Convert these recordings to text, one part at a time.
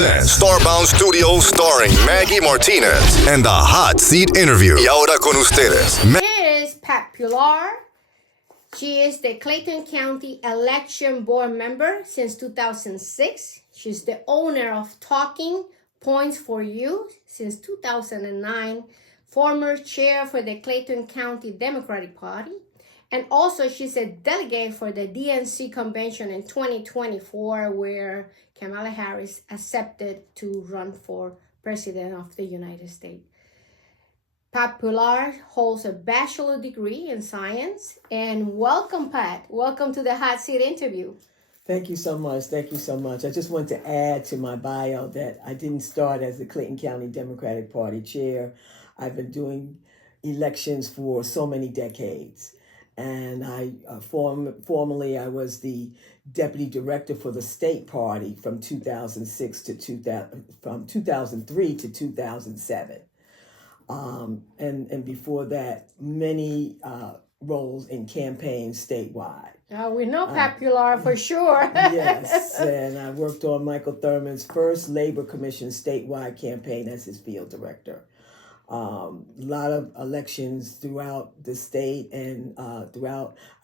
presents Starbound Studios starring Maggy Martinez and the Hot Seat Interview. Y ahora con ustedes. Here is Pat Pullar. She is the Clayton County Election Board member since 2006. She's the owner of Talking Points for You since 2009, former chair for the Clayton County Democratic Party, and also she's a delegate for the DNC convention in 2024, where Kamala Harris accepted to run for president of the United States. Pat Pullar holds a bachelor degree in science. And welcome, Pat. Welcome to the Hot Seat Interview. Thank you so much. Thank you so much. I just want to add to my bio that I didn't start as the Clayton County Democratic Party chair. I've been doing elections for so many decades. And I formerly I was the deputy director for the state party from 2006 to 2003 to 2007. And before that, many roles in campaigns statewide. We know Pat Pullar for sure. Yes, and I worked on Michael Thurman's first Labor Commission statewide campaign as his field director. A lot of elections throughout the state and I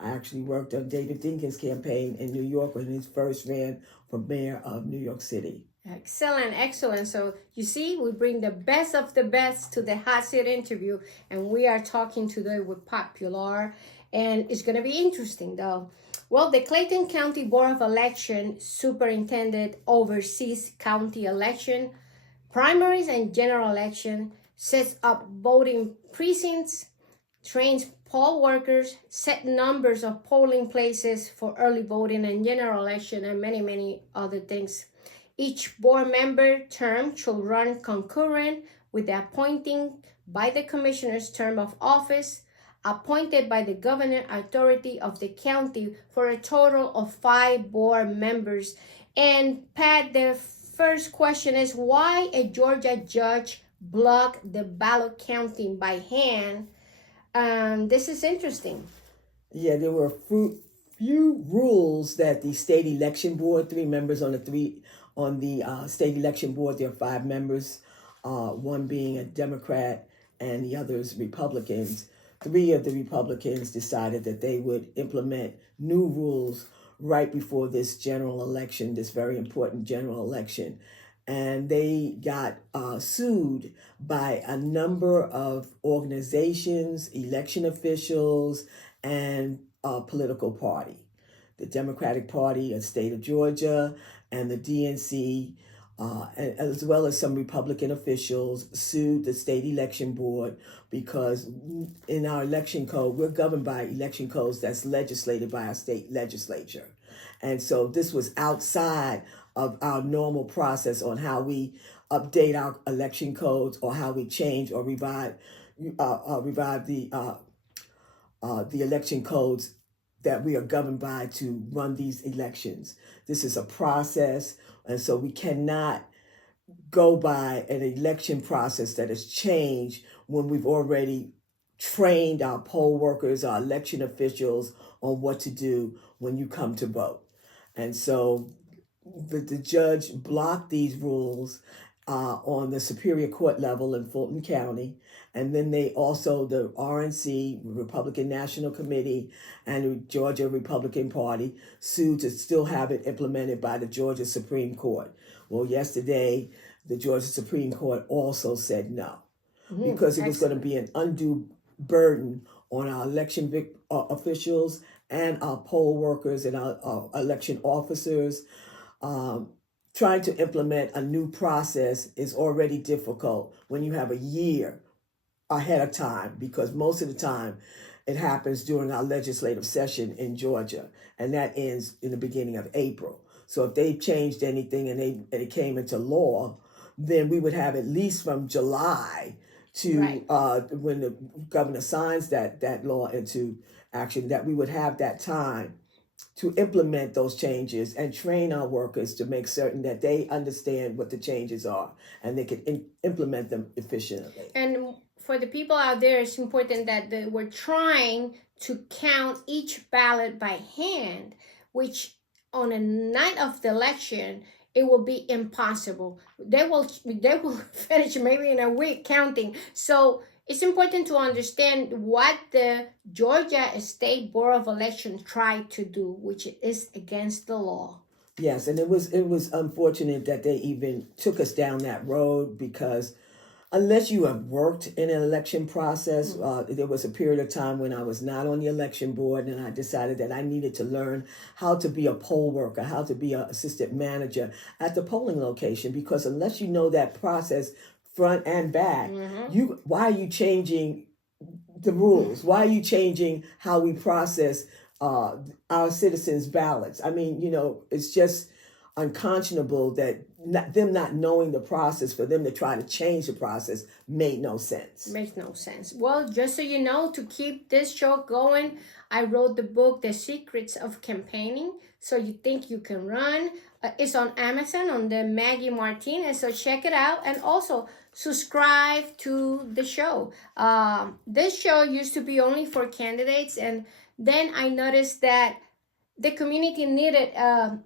actually worked on David Dinkins' campaign in New York when he first ran for mayor of New York City. Excellent, excellent. So you see, we bring the best of the best to the Hot Seat Interview, and we are talking today with Pat Pullar, and it's going to be interesting though. Well, the Clayton County Board of Election Superintendent oversees county election, primaries, and general election, sets up voting precincts, trains poll workers, set numbers of polling places for early voting and general election, and many, many other things. Each board member term should run concurrent with the appointing by the commissioner's term of office, appointed by the governing authority of the county for a total of 5 board members. And Pat, the first question is, why a Georgia judge blocked the ballot counting by hand? This is interesting. Yeah, there were few rules that the state election board, 3 members on the state election board, there are 5 members, one being a Democrat and the others Republicans. 3 of the Republicans decided that they would implement new rules right before this general election, this very important general election. And they got sued by a number of organizations, election officials, and a political party. The Democratic Party of the state of Georgia and the DNC, as well as some Republican officials, sued the state election board because in our election code, we're governed by election codes that's legislated by our state legislature. And so this was outside of our normal process on how we update our election codes or how we change or revive the election codes that we are governed by to run these elections. This is a process, and so we cannot go by an election process that has changed when we've already trained our poll workers, our election officials on what to do when you come to vote. And so the judge blocked these rules on the Superior Court level in Fulton County. And then they also, the RNC, Republican National Committee, and the Georgia Republican Party sued to still have it implemented by the Georgia Supreme Court. Well, yesterday, the Georgia Supreme Court also said no, because it was going to be an undue burden on our election officials and our poll workers and our election officers. Trying to implement a new process is already difficult when you have a year ahead of time, because most of the time it happens during our legislative session in Georgia, and that ends in the beginning of April. So if they changed anything and it came into law, then we would have at least from July to when the governor signs that law into action, that we would have that time to implement those changes and train our workers to make certain that they understand what the changes are and they can implement them efficiently. And for the people out there, it's important that we're trying to count each ballot by hand, which on a night of the election, it will be impossible. They will finish maybe in a week counting. So it's important to understand what the Georgia State Board of Elections tried to do, which is against the law. Yes, and it was unfortunate that they even took us down that road, because unless you have worked in an election process, there was a period of time when I was not on the election board, and I decided that I needed to learn how to be a poll worker, how to be an assistant manager at the polling location, because unless you know that process front and back, why are you changing the rules? Why are you changing how we process our citizens' ballots? I mean, it's just unconscionable that them not knowing the process, for them to try to change the process, made no sense. Makes no sense. Well, just so you know, to keep this show going, I wrote the book, The Secrets of Campaigning. So you think you can run. It's on Amazon, on the Maggy Martinez. So check it out. And also subscribe to the show. This show used to be only for candidates. And then I noticed that the community needed a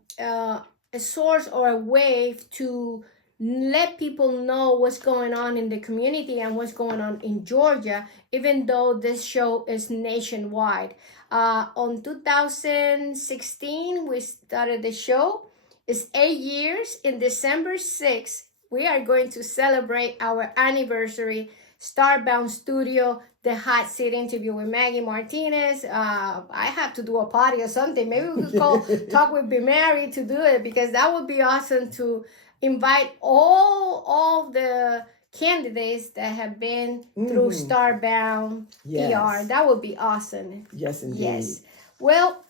source or a way to let people know what's going on in the community and what's going on in Georgia, even though this show is nationwide. On 2016, we started the show. It's 8 years. In December 6th, we are going to celebrate our anniversary. Starbound Studio, the hot seat interview with Maggy Martinez. I have to do a party or something. Maybe we could talk with Be Married to do it, because that would be awesome to invite all the candidates that have been through Starbound PR. That would be awesome. Yes, indeed. Yes. Well,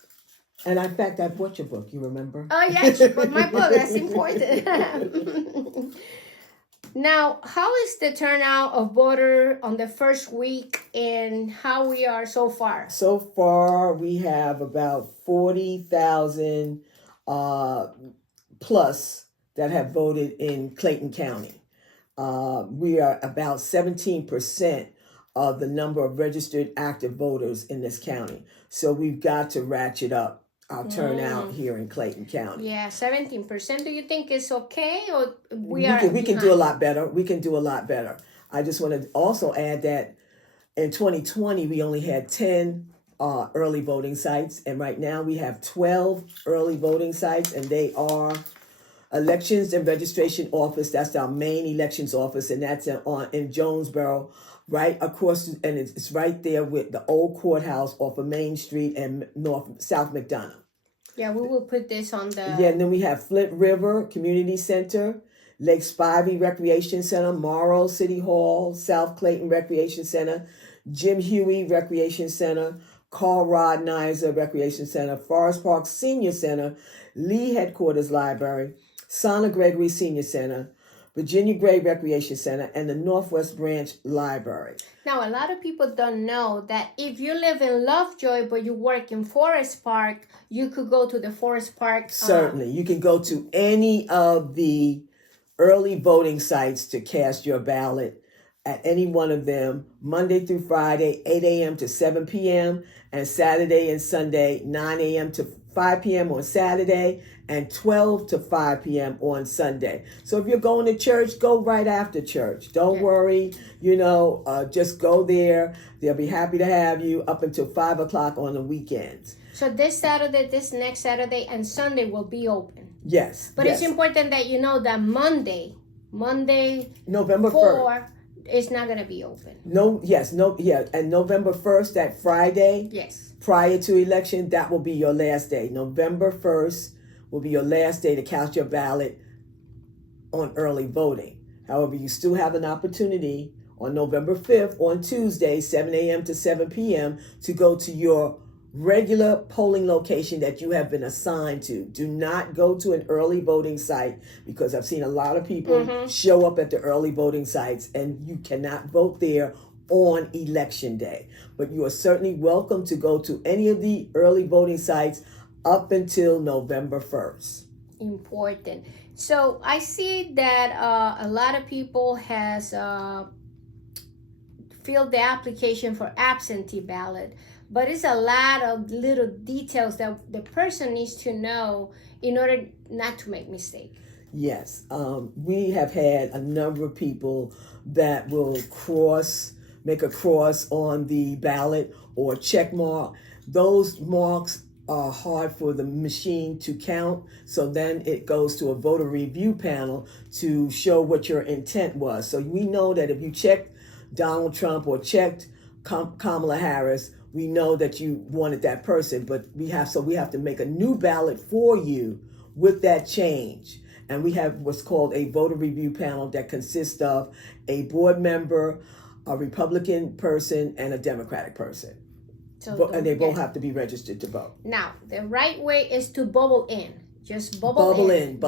and in fact, I bought your book. You remember? Oh, yes, but my book, that's important. Now, how is the turnout of voter on the first week, and how we are so far? So far, we have about 40,000 plus that have voted in Clayton County. We are about 17% of the number of registered active voters in this county. So we've got to ratchet up our turnout here in Clayton County. Yeah, 17%. Do you think it's okay, or we can do a lot better. We can do a lot better. I just want to also add that in 2020 we only had 10 early voting sites, and right now we have 12 early voting sites, and they are Elections and Registration Office. That's our main elections office, and that's in Jonesboro, right across, and it's right there with the old courthouse off of Main Street and South McDonough. Yeah, we will put this on the... Yeah, and then we have Flint River Community Center, Lake Spivey Recreation Center, Morrow City Hall, South Clayton Recreation Center, Jim Huey Recreation Center, Carl Rod Nizer Recreation Center, Forest Park Senior Center, Lee Headquarters Library, Sana Gregory Senior Center, Virginia Gray Recreation Center, and the Northwest Branch Library. Now, a lot of people don't know that if you live in Lovejoy but you work in Forest Park, you could go to the Forest Park. Certainly. You can go to any of the early voting sites to cast your ballot at any one of them, Monday through Friday, 8 a.m. to 7 p.m., and Saturday and Sunday, 9 a.m. to 5 p.m. on Saturday, and 12 to 5 p.m. on Sunday. So if you're going to church, go right after church. Don't worry, just go there. They'll be happy to have you up until 5 o'clock on the weekends. So this next Saturday, and Sunday will be open. Yes. But it's important that you know that Monday, November 1st. It's not going to be open. And November 1st, that Friday, yes, prior to election, that will be your last day. November 1st will be your last day to cast your ballot on early voting. However, you still have an opportunity on November 5th, on Tuesday, 7 a.m. to 7 p.m., to go to your regular polling location that you have been assigned to. Do not go to an early voting site, because I've seen a lot of people show up at the early voting sites and you cannot vote there on election day. But you are certainly welcome to go to any of the early voting sites up until November 1st. Important. So I see that a lot of people has filled the application for absentee ballot. But it's a lot of little details that the person needs to know in order not to make mistake. Yes, we have had a number of people that will make a cross on the ballot or check mark. Those marks are hard for the machine to count, so then it goes to a voter review panel to show what your intent was. So we know that if you checked Donald Trump or checked Kamala Harris, we know that you wanted that person, but we have to make a new ballot for you with that change. And we have what's called a voter review panel that consists of a board member, a Republican person, and a Democratic person. And they both have to be registered to vote. Now, the right way is to bubble in. Just Bubble in.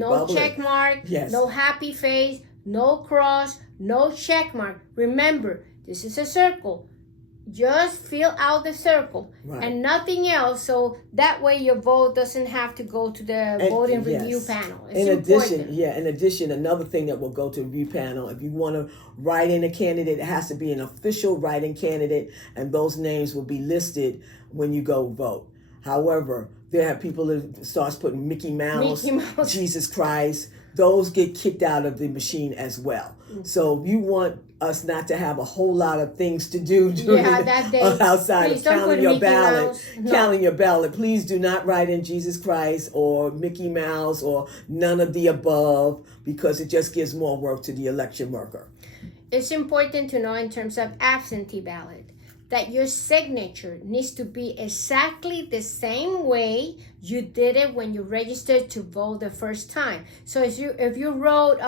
No check mark, yes. No happy face, no cross, no check mark. Remember, this is a circle. Just fill out the circle, right, and nothing else. So that way your vote doesn't have to go to the voting review panel. It's important. In addition, another thing that will go to the review panel, if you want to write in a candidate, it has to be an official write-in candidate, and those names will be listed when you go vote. However, there have people that starts putting Mickey Mouse, Jesus Christ. Those get kicked out of the machine as well. Mm-hmm. So you want us not to have a whole lot of things to do during that day. Outside of counting your ballot. Counting your ballot. Please do not write in Jesus Christ or Mickey Mouse or none of the above, because it just gives more work to the election worker. It's important to know in terms of absentee ballot that your signature needs to be exactly the same way you did it when you registered to vote the first time. So if you wrote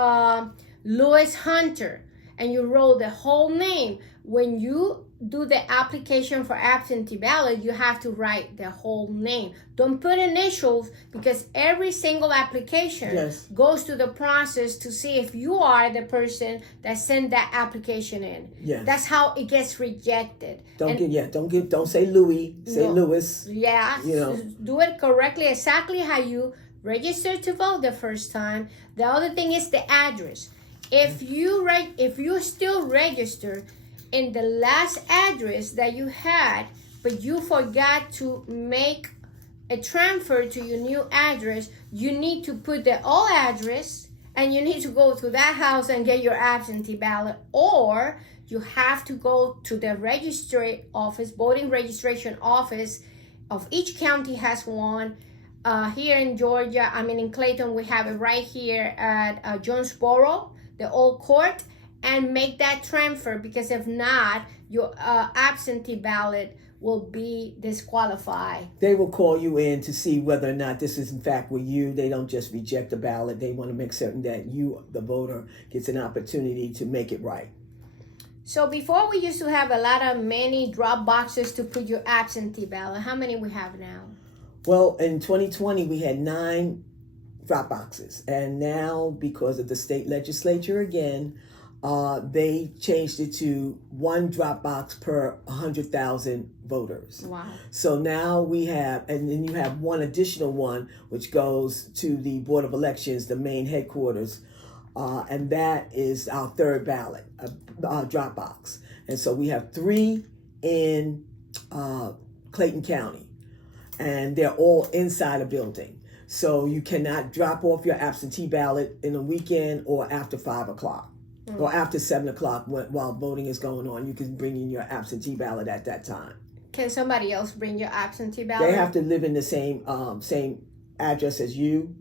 Louis Hunter and you wrote the whole name, when you do the application for absentee ballot, you have to write the whole name. Don't put initials, because every single application goes to the process to see if you are the person that sent that application in. Yes. That's how it gets rejected. Don't say Louis, say Louis. Yeah, do it correctly, exactly how you registered to vote the first time. The other thing is the address. If you still register in the last address that you had, but you forgot to make a transfer to your new address, you need to put the old address and you need to go to that house and get your absentee ballot, or you have to go to the registry office, voting registration office of each county has one. Here in Georgia, in Clayton, we have it right here at Jonesboro, the old court, and make that transfer, because if not, your absentee ballot will be disqualified. They will call you in to see whether or not this is in fact with you. They don't just reject the ballot. They want to make certain that you, the voter, gets an opportunity to make it right. So before we used to have many drop boxes to put your absentee ballot. How many we have now? Well, in 2020, we had 9 drop boxes. And now, because of the state legislature again, they changed it to 1 drop box per 100,000 voters. Wow. So now we have, and then you have one additional one, which goes to the Board of Elections, the main headquarters. And that is our 3rd ballot, drop box. And so we have 3 in Clayton County, and they're all inside a building. So you cannot drop off your absentee ballot in a weekend or after 5 o'clock. Or after 7 o'clock while voting is going on. You can bring in your absentee ballot at that time. Can somebody else bring your absentee ballot? They have to live in the same address as you.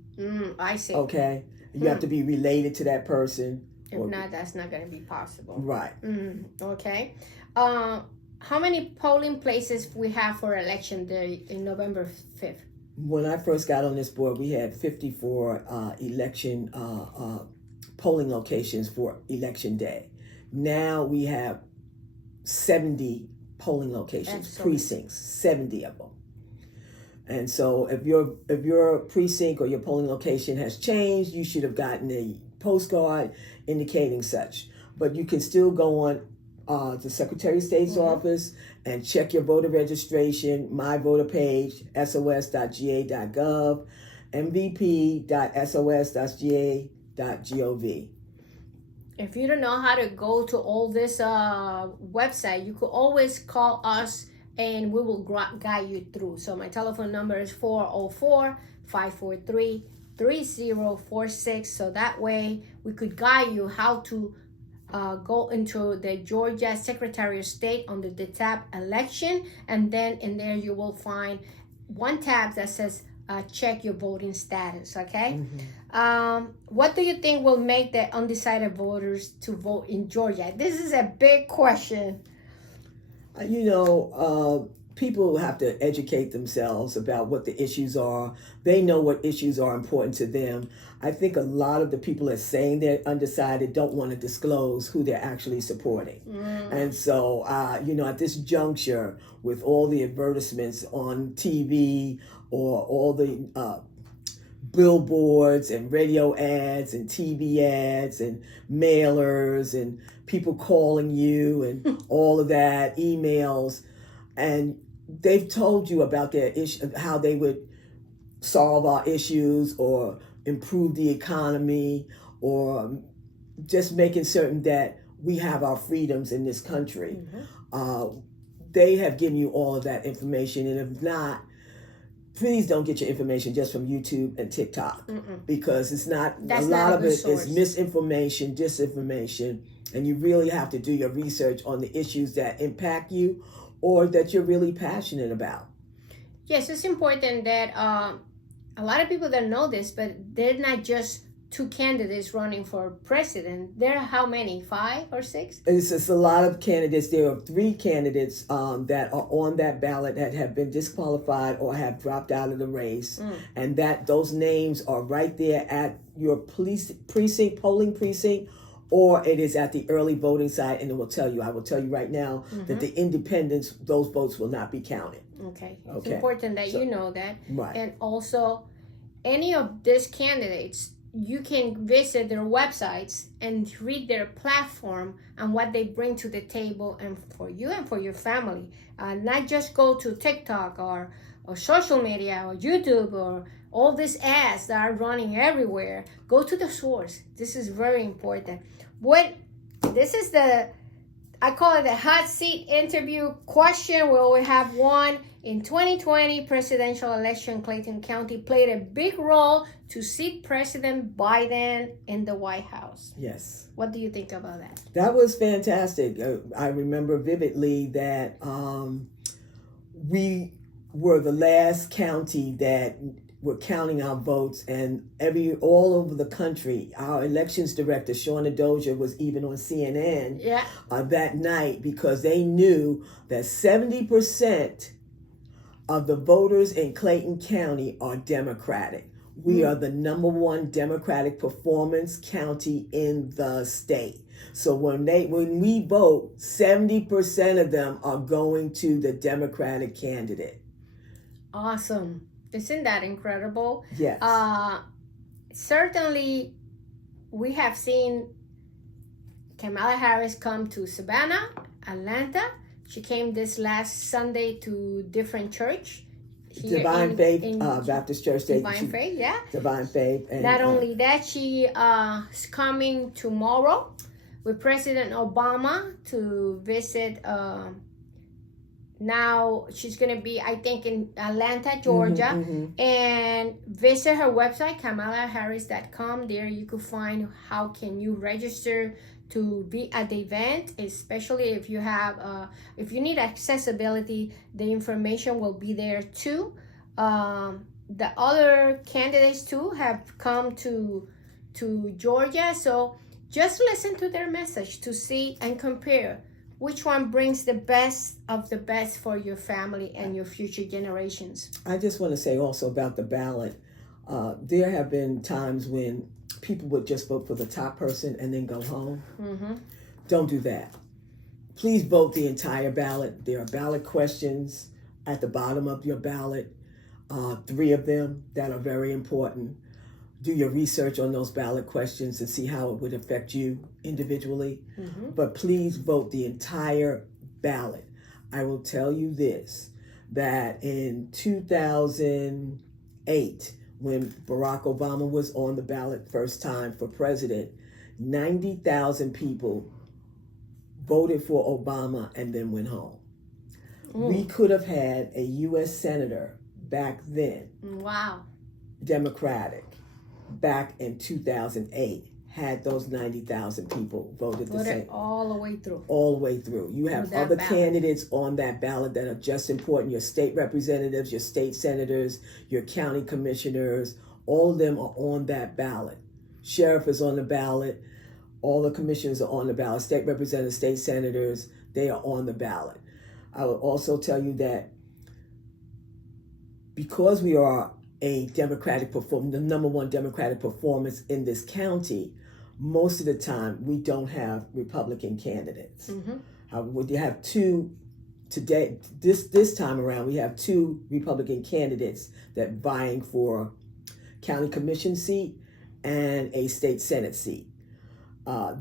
I see. Okay. You have to be related to that person. If not, that's not going to be possible. Right. Okay. How many polling places we have for election day in November 5th? When I first got on this board, we had 54 election polling locations for election day. Now we have 70 polling locations. Excellent. Precincts, 70 of them. And so if your precinct or your polling location has changed, you should have gotten a postcard indicating such. But you can still go on the Secretary of State's office and check your voter registration, my voter page, sos.ga.gov, mvp.sos.ga.gov. If you don't know how to go to all this website, you could always call us and we will guide you through. So my telephone number is 404-543-8255. 3046, so that way we could guide you how to go into the Georgia Secretary of State under the tab election, and then in there you will find one tab that says check your voting status. Okay. What do you think will make the undecided voters to vote in Georgia? This is a big question. People have to educate themselves about what the issues are. They know what issues are important to them. I think a lot of the people that are saying they're undecided don't want to disclose who they're actually supporting. And so, at this juncture, with all the advertisements on TV or all the billboards and radio ads and TV ads and mailers and people calling you and all of that, emails, and they've told you about their issue, how they would solve our issues or improve the economy or just making certain that we have our freedoms in this country. They have given you all of that information, and if not, please don't get your information just from YouTube and TikTok because it's not. That's a lot of it is misinformation, disinformation, and you really have to do your research on the issues that impact you or that you're really passionate about. Yes, it's important that a lot of people don't know this, but they're not just two candidates running for president. There are how many? 5 or 6? It's a lot of candidates. There are 3 candidates that are on that ballot that have been disqualified or have dropped out of the race, and that those names are right there at your polling precinct, or it is at the early voting site, and it will tell you. I will tell you right now that the independents, those votes will not be counted. Okay. It's important that you know that. Right. And also, any of these candidates, you can visit their websites and read their platform and what they bring to the table, and for you and for your family. Not just go to TikTok or social media or YouTube or all these ads that are running everywhere. Go to the source. This is very important. This is I call it the hot seat interview question. We only have one. In 2020 presidential election, Clayton County played a big role to seat President Biden in the White House. Yes. What do you think about that? That was fantastic. I remember vividly that we were the last county that were counting our votes, and all over the country, our elections director, Shauna Dozier, was even on CNN that night because they knew that 70% of the voters in Clayton County are Democratic. We are the #1 Democratic performance county in the state. So when we vote, 70% of them are going to the Democratic candidate. Awesome. Isn't that incredible? Yes. Certainly, we have seen Kamala Harris come to Savannah, Atlanta. She came this last Sunday to different church. Divine Faith Baptist Church. Divine Faith, yeah. Divine Faith. And, not only that, she is coming tomorrow with President Obama to visit. Now she's going to be, I think, in Atlanta, Georgia, and visit her website, KamalaHarris.com. There you could find how can you register to be at the event, especially if you have, if you need accessibility, the information will be there too. The other candidates too have come to Georgia, so just listen to their message to see and compare which one brings the best of the best for your family and your future generations. I just want to say also about the ballot, there have been times when people would just vote for the top person and then go home. Don't do that. Please vote the entire ballot. There are ballot questions at the bottom of your ballot, 3 of them that are very important. Do your research on those ballot questions and see how it would affect you individually. But please vote the entire ballot. I will tell you this, that in 2008, when Barack Obama was on the ballot first time for president, 90,000 people voted for Obama and then went home. We could have had a U.S. Senator back then. Wow. Democratic. back in 2008 had those 90,000 people voted the same. All the way through. All the way through. You have other candidates on that ballot that are just important. Your state representatives, your state senators, your county commissioners, all of them are on that ballot. Sheriff is on the ballot. All the commissioners are on the ballot. State representatives, state senators, they are on the ballot. I will also tell you that because we are a Democratic performance, the number one Democratic performance in this county, most of the time we don't have Republican candidates. You have two today. This time around, we have two Republican candidates that vying for county commission seat and a state senate seat.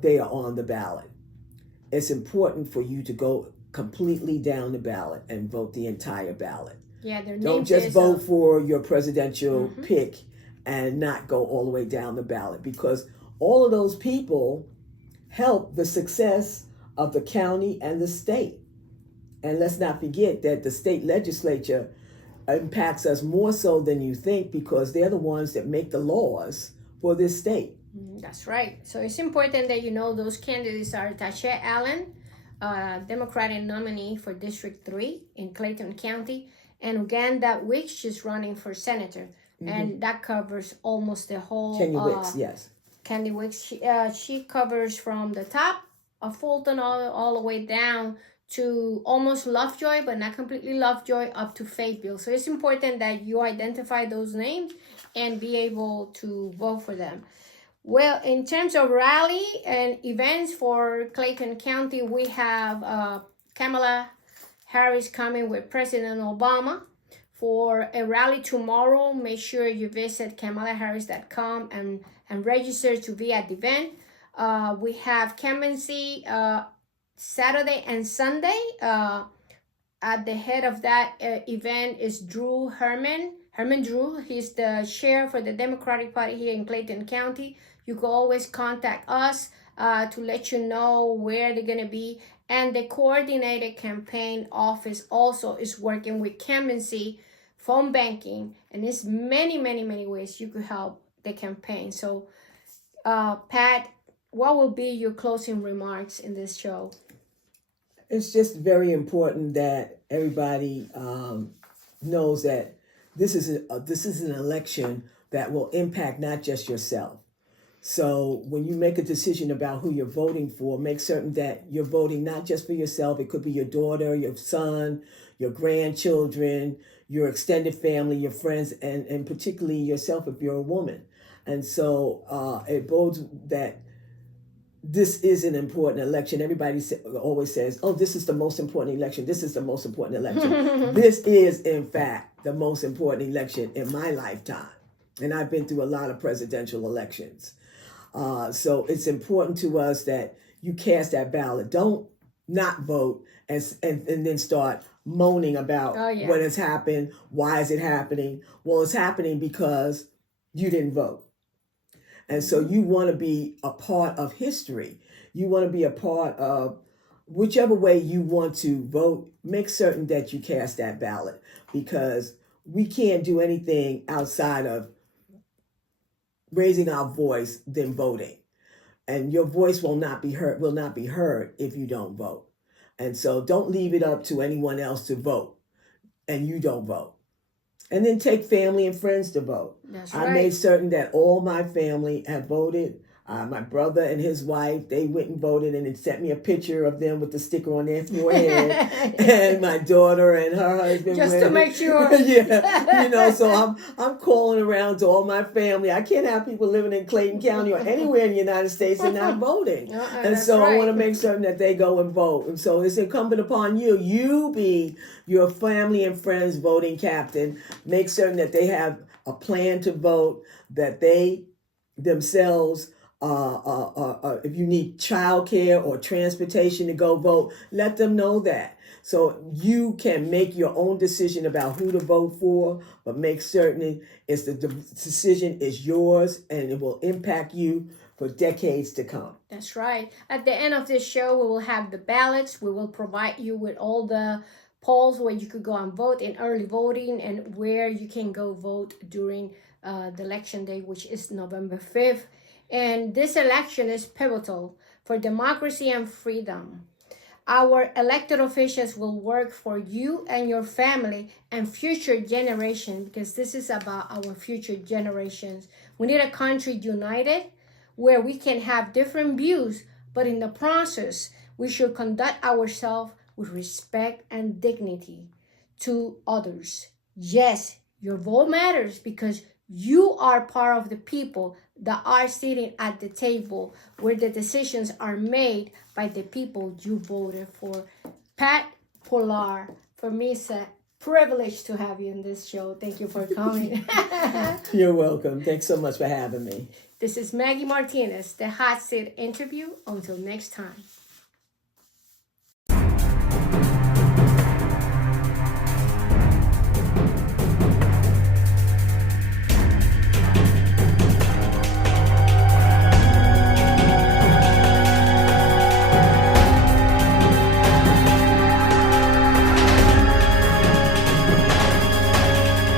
They are on the ballot. It's important for you to go completely down the ballot and vote the entire ballot. Yeah, their names. Don't just vote for your presidential pick and not go all the way down the ballot, because all of those people help the success of the county and the state. And let's not forget that the state legislature impacts us more so than you think, because they're the ones that make the laws for this state. That's right. So it's important that you know those candidates are Tasha Allen, Democratic nominee for District 3 in Clayton County, and Uganda Wicks, she's running for senator. And that covers almost the whole... Candy Wicks, yes. Candy Wicks, she covers from the top of Fulton all the way down to almost Lovejoy, but not completely Lovejoy, up to Fayetteville. So it's important that you identify those names and be able to vote for them. Well, in terms of rally and events for Clayton County, we have Kamala Harris coming with President Obama for a rally tomorrow. Make sure you visit kamalaharris.com and register to be at the event. We have clemency Saturday and Sunday. At the head of that event is Drew Herman Drew. He's the chair for the Democratic Party here in Clayton County. You can always contact us to let you know where they're going to be. And the coordinated campaign office also is working with clemency, phone banking, and there's many ways you could help the campaign. So, Pat, what will be your closing remarks in this show? It's just very important that everybody knows that this is an election that will impact not just yourself. So when you make a decision about who you're voting for, make certain that you're voting not just for yourself. It could be your daughter, your son, your grandchildren, your extended family, your friends, and particularly yourself if you're a woman. And so it bodes that this is an important election. Everybody always says, oh, this is the most important election. This is the most important election. This is, in fact, the most important election in my lifetime. And I've been through a lot of presidential elections. So it's important to us that you cast that ballot. Don't not vote and then start moaning about what has happened. Why is it happening? Well, it's happening because you didn't vote. And so you want to be a part of history. You want to be a part of whichever way you want to vote. Make certain that you cast that ballot, because we can't do anything outside of raising our voice than voting. And your voice will not be heard if you don't vote. And so don't leave it up to anyone else to vote and you don't vote. And then take family and friends to vote. That's I right. made certain that all my family have voted. My brother and his wife, they went and voted, and it sent me a picture of them with the sticker on their forehead. And my daughter and her husband just went. To make sure. Yeah, so I'm calling around to all my family. I can't have people living in Clayton County or anywhere in the United States and not voting. And so right. I want to make certain that they go and vote. And so it's incumbent upon you. You be your family and friends voting captain. Make certain that they have a plan to vote, that they themselves, if you need childcare or transportation to go vote, let them know that. So you can make your own decision about who to vote for, but make certain the decision is yours and it will impact you for decades to come. That's right. At the end of this show, we will have the ballots. We will provide you with all the polls where you could go and vote in early voting and where you can go vote during the election day, which is November 5th. And this election is pivotal for democracy and freedom. Our elected officials will work for you and your family and future generations, because this is about our future generations. We need a country united where we can have different views, but in the process, we should conduct ourselves with respect and dignity to others. Yes, your vote matters because you are part of the people that are sitting at the table where the decisions are made by the people you voted for. Pat Pullar, for me, it's a privilege to have you in this show. Thank you for coming. You're welcome. Thanks so much for having me. This is Maggy Martinez, the Hot Seat Interview. Until next time.